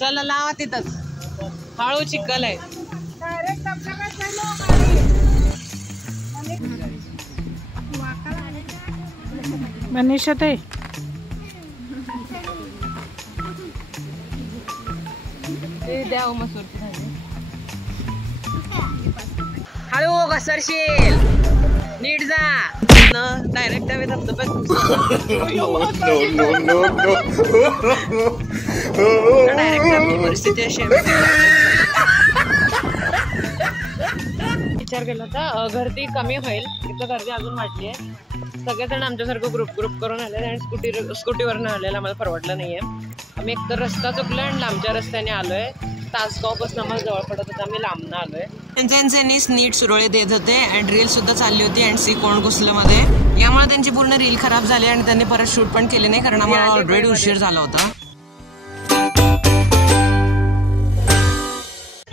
चला लावा तिथंच, हळू चिखल आहे. मनीषा ते द्या मसूर हळू घसरशील, नीट जा. डायरेक्ट आम्ही धबधब्यात डायरेक्ट आपली परिस्थिती अशी विचार केला होता गर्दी कमी होईल, इथं गर्दी अजून वाढली आहे. सगळेजण आमच्यासारखं ग्रुप करून आले आणि स्कूटीवरनं आलेला आम्हाला परवडलं नाहीये. आम्ही एकतर रस्ता चुकलो आणि लांबच्या रस्त्याने आलोय. तासगावपासून आम्हाला जवळ पडत होतं, आम्ही लांबनं आलोय. त्यांचे नीट सुरळे देत होते आणि रील सुद्धा चालली होती अँड सी कोण घुसलं मध्ये. यामुळे त्यांची पूर्ण रील खराब झाली आणि त्यांनी परत शूट पण केले नाही, कारण आम्हाला ऑलरेडी उशीर झाला होता.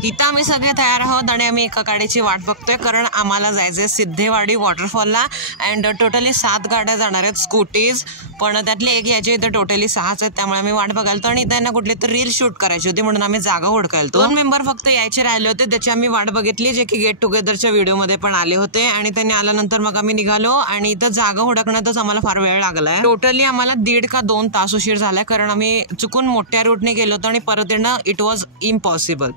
इथं आम्ही सगळे तयार आहोत आणि आम्ही एका गाडीची वाट बघतोय, कारण आम्हाला जायचंय सिद्धेवाडी वॉटरफॉलला. अँड टोटली 7 गाड्या जाणार आहेत स्कूटीज, पण त्यातली एक याची इथं टोटली 6च आहेत. त्यामुळे आम्ही वाट बघायला आणि त्यांना कुठली तर रील शूट करायची होती म्हणून आम्ही जागा हुडकायला. 2 मेंबर फक्त यायचे राहिले होते, त्याची आम्ही वाट बघितली, जे की गेट टुगेदरच्या व्हिडिओमध्ये पण आले होते. आणि त्यांनी आल्यानंतर मग आम्ही निघालो आणि इथं जागा हुडकण्यातच आम्हाला फार वेळ लागलाय. टोटली आम्हाला 1.5 का 2 तास उशीर झालाय, कारण आम्ही चुकून मोठ्या रूटने गेलो होतो आणि परत येणं इट वॉज इम्पॉसिबल.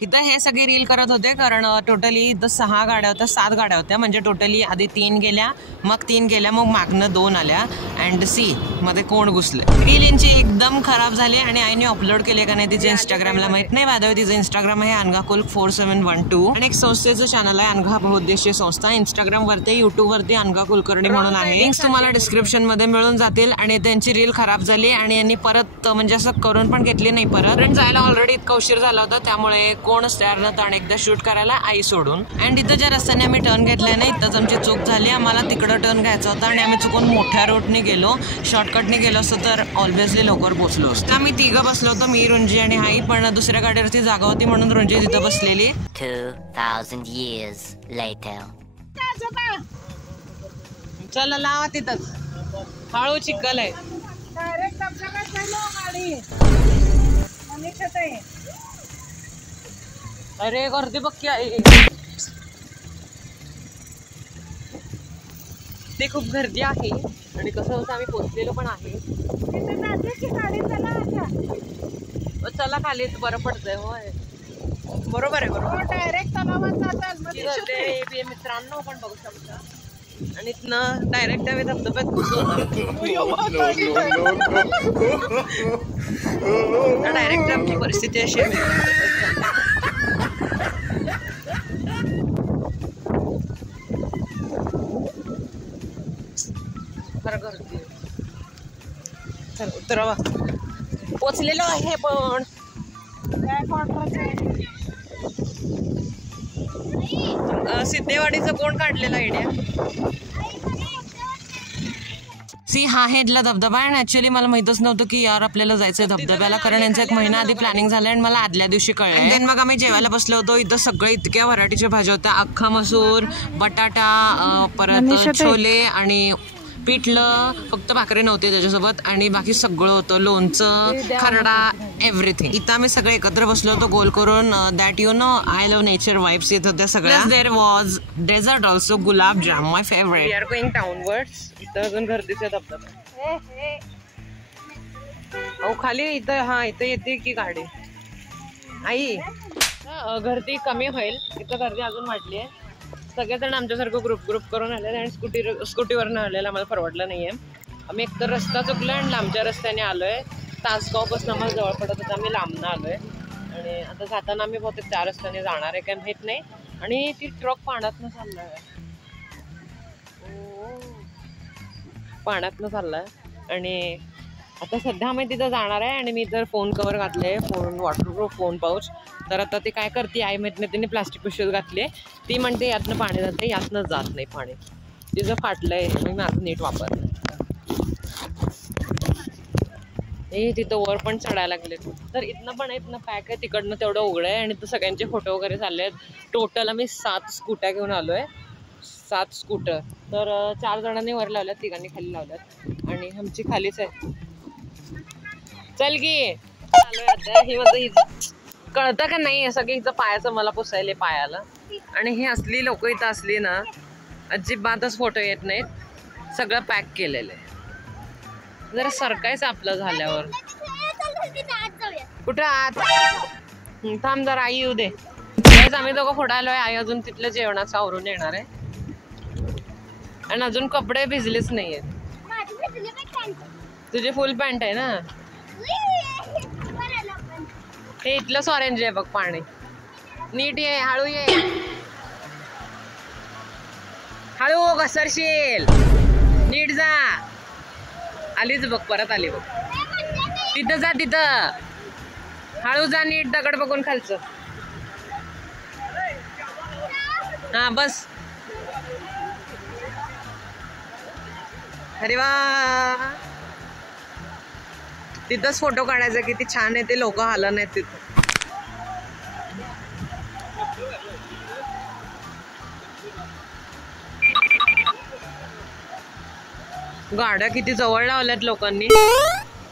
इथं हे सगळे रील करत होते, कारण टोटली इथं 6 गाड्या होत्या, 7 गाड्या होत्या. म्हणजे टोटली आधी 3 गेल्या, मग 3 गेल्या, मग मागनं 2 आल्या अँड सी मध्ये कोण घुसले. रील यांची एकदम खराब झाली आणि आईने अपलोड केले का नाही तिचे इंस्टाग्रामला माहित नाही. बाय द वे तिचं इंस्टाग्राम आहे अनघाकुल4712 आणि एक संस्थेचं चॅनल आहे अनघा बहुउद्देशीय संस्था. इंस्टाग्राम वरती, युट्यूब वरती अनघा कुलकर्णी म्हणून आहे. लिंक्स तुम्हाला डिस्क्रिप्शन मध्ये मिळून जातील. आणि त्यांची रील खराब झाली आणि यांनी परत म्हणजे असं करून पण घेतली नाही परत. जायला ऑलरेडी इतका उशीर झाला होता, त्यामुळे कोणच तयार नव्हतं आणि एकदा शूट करायला आई सोडून. अँड इथं ज्या रस्त्याने आम्ही टर्न घेतलाय ना, इथंच आमची चूक झाली. आम्हाला तिकडं टर्न घ्यायचा होता आणि आम्ही चुकून मोठ्या रोडने गेलो. शॉर्टकटने गेलो असतो तर ऑब्व्हियसली लवकर पोहोचलो असतो. आम्ही 3 बसलो होतो, मी, रुंजी आणि आई. पण दुसऱ्या गाडीवरती जागा होती म्हणून रुंजी तिथं बसलेली. 2000 years later. चला लावा तिथंच, हळू चिखल आहे. अरे गर्दी बघ की आहे, ते खूप गर्दी आहे. आणि कसं होतं आम्ही पोहोचलेलो पण आहे. चला खाली बरं पडतंय. होय बरोबर आहे, बरोबर. डायरेक्ट मित्रांनो पण बघू शकता. आणि इथनं डायरेक्ट आम्ही धबधब्यात घुसवतो. डायरेक्ट आमची परिस्थिती अशी गर्दी. उतरावा, पोचलेलो आहे. पण सिद्धेवाडीचं कोण काढलेला आयडिया? सी हा हे इथला धबधबा आहे. ऍक्च्युअली मला माहितच नव्हतं की यार आपल्याला जायचंय धबधब्याला, कारण यांचा 1 महिना आधी प्लॅनिंग झालंय आणि मला आदल्या दिवशी कळलं. देन मग आम्ही जेवायला बसलो होतो. इथं सगळं इतक्या व्हरायटीच्या भाज्या होत्या. अख्खा मसूर, बटाटा, परत छोले आणि पिठलं, फक्त भाकरी नव्हते त्याच्यासोबत आणि बाकी सगळं होतं. लोणचं, खरडा, एव्हरीथिंग. इथं आम्ही सगळे एकत्र बसलो होतो गोल करून. That you know I love nature vibes येत होत्या सगळ्या. There was dessert also, gulab jam, my favourite. We are going downwards. इथं अजून गर्दीचा धबधबा. अहो खाली इथं, हा इथं येते की गाडी. आई गर्दी कमी होईल, इथं गर्दी अजून वाढली आहे. सगळेजण आमच्यासारखं ग्रुप करून आले आणि स्कूटीवरनं आलेला आम्हाला परवडलं नाहीये. आम्ही एकतर रस्ता चुकलो आणि लांबच्या रस्त्याने आलोय. तासगावपासून आम्हाला जवळ पडत होतं, आम्ही लांबनं आलोय. आणि आता जाताना आम्ही बहुतेक त्या रस्त्याने जाणार आहे काय माहित नाही. आणि ती ट्रक पाण्यातनं चाललाय, पाण्यातनं चाललाय. आणि आता सध्या आम्ही तिथं जाणार आहे आणि मी तर फोन कवर घातले, फोन वॉटरप्रूफ फोन पाऊच. तर आता ते काय करते आई माहित नाही, तिने प्लास्टिक पिशवीत घातले. ती म्हणते यातनं पाणी जाते, यातनं जात नाही पाणी. तिचं फाटलंय आणि मी आता नीट वापरलं. हे तिथं वर पण चढायला लागले. तर इथनं पण आहे, इथनं पॅक आहे, तिकडनं तेवढं उघडं आहे. आणि तर सगळ्यांचे फोटो वगैरे चालले आहेत. टोटल आम्ही 7 स्कूट्या घेऊन आलोय. 7 स्कूटर. तर 4 जणांनी वर लावल्यात, 3घांनी खाली लावल्यात आणि आमची खालीच आहे. चल की चालू आता. हे माझं कळतं का नाही सगळं हिचं पायाचं मला पुसायले पायाला. आणि ही असली लोक इथं असली ना अजिबातच फोटो येत नाहीत. सगळं पॅक केलेलं आहे. जरा सरकायचं आपलं झाल्यावर. कुठं आत थांब जरा आई येऊ दे. आम्ही दोघं पुढे आलोय. आई अजून तिथलं जेवणाचं आवरून येणार आहे आणि अजून कपडे भिजलेच नाहीयेत. तुझी फुल पॅन्ट आहे ना. हे इथलंच ऑरेंज आहे बघ पाणी. नीट ये, हळू ये, हळू घसरशील. नीट जा. आलीच बघ, परत आली बघ. तिथं जा, तिथं हळू जा, नीट दगड बघून खालचं. हा बस. अरे वा, तिथंच फोटो काढायचा. किती छान आहे ते. लोक आलं नाहीत तिथं. गाड्या किती जवळ लावल्यात लोकांनी.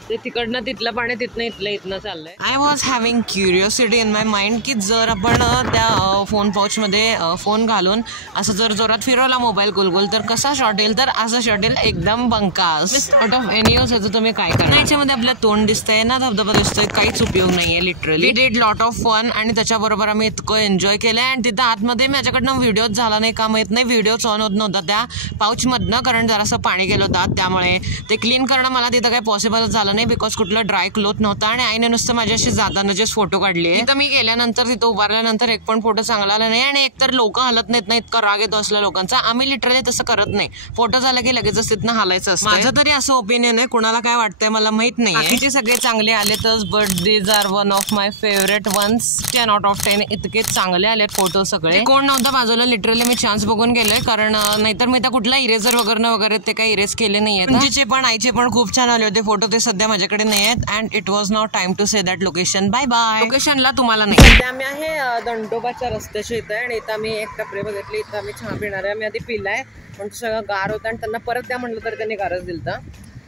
ते तिकडनं तिथलं पाणी, तिथनं इथनं चाललंय. I was having curiosity in my mind की जर आपण त्या फोन पाऊच मध्ये फोन घालून असं जर जोरात फिरवला मोबाईल गोलगोल तर कसा शॉट येईल. तर असं शॉट येईल एकदम बंकास. Out of any use. ह्याचं तुम्ही काय करणार. याच्यामध्ये आपल्या तोंड दिसतंय ना, धबधबा दिसतोय, काहीच उपयोग नाहीये literally. We did lot of fun आणि त्याच्याबरोबर आम्ही इतकं एन्जॉय केलंय. आणि तिथं आतमध्ये माझ्याकडनं व्हिडिओच झाला नाही का माहित नाही. व्हिडिओच ऑन होत नव्हता त्या पाऊच मधनं, कारण जरासं पाणी गेलं होतं त्यामुळे ते क्लीन करणं मला तिथं काही पॉसिबलच झालं नाही. बिकॉज कुठलं ड्राय क्लोथ नव्हता. आणि आईने नुसतं माझ्याशी जाताना जे फोटो काढले. तिथं मी गेल्यानंतर, तिथं उभारल्यानंतर एक पण फोटो चांगला आला नाही. आणि एकतर लोक हलत नाहीत ना, इतका राग येतो असल्या लोकांचा. आम्ही लिटरली तसं करत नाही. फोटो झाला की लगेच तिथनं हालायचं असतं. माझं तरी असं ओपिनियन आहे. कुणाला काय वाटतंय मला माहित नाही. बाकीचे सगळे चांगले आलेतच, but these are one of my favourite ones. 10 out of 10 इतके चांगले आलेत फोटो सगळे. कोण नव्हतं बाजूला. लिटरली मी चान्स बघून गेलोय, कारण नाहीतर मी त्या कुठला इरेजर वगैरे ते काही इरेज केले नाहीये. तुमचे पण आईचे पण खूप छान आले होते फोटो. ते सध्या माझ्याकडे नाही आहेत. And it was now time to say that location. Bye bye. लोकेशनला तुम्हाला नाही. सध्या आम्ही आहे दंडोबाच्या रस्त्याच्या इथं. आणि इथं आम्ही एक टपरी बघितली. इथं आम्ही चहा पिणार आहे. आम्ही आधी पिलाय पण सगळं गार होतं आणि त्यांना परत द्या म्हटलं तर त्यांनी गारच दिलता.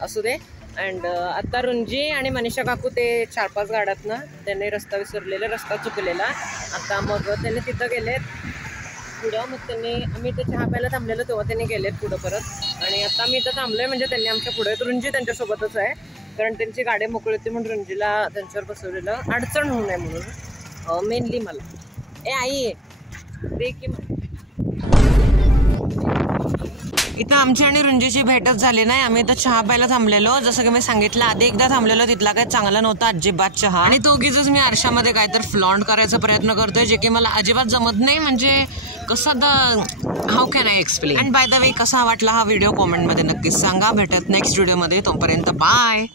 असू दे. अँड आता रुंजी आणि मनीषा काकू ते 4-5 गाड्यात ना त्यांनी रस्ता विसरलेला, रस्ता चुकलेला. आता मग त्यांनी तिथं गेलेत पुढं. मग त्यांनी, आम्ही ते चहा प्यायला थांबलेलो तेव्हा त्यांनी गेलेत पुढं परत. आणि आता मी इथं थांबलोय म्हणजे त्यांनी आमच्या पुढे. रुंजी त्यांच्यासोबतच आहे, कारण त्यांची गाडी मोकळी होती म्हणून रुंजीला त्यांच्यावर बसवलेलं अडचण होऊ नये म्हणून. मेनली मला ए आई दे की. इथं आमची आणि रुंजीची भेटच झाली नाही. आम्ही इथं चहा प्यायला थांबलेलो. जसं की मी सांगितलं आधी एकदा थांबलेलो, तिथला काही चांगला नव्हता अजिबात चहा. आणि तो उगीच मी आरशामध्ये काय तर फ्लॉन्ट करायचा प्रयत्न करतोय, जे की मला अजिबात जमत नाही. म्हणजे कसं how can I explain. And by the way कसा वाटला हा व्हिडिओ कॉमेंटमध्ये नक्कीच सांगा. भेटत नेक्स्ट व्हिडिओमध्ये. तोपर्यंत बाय.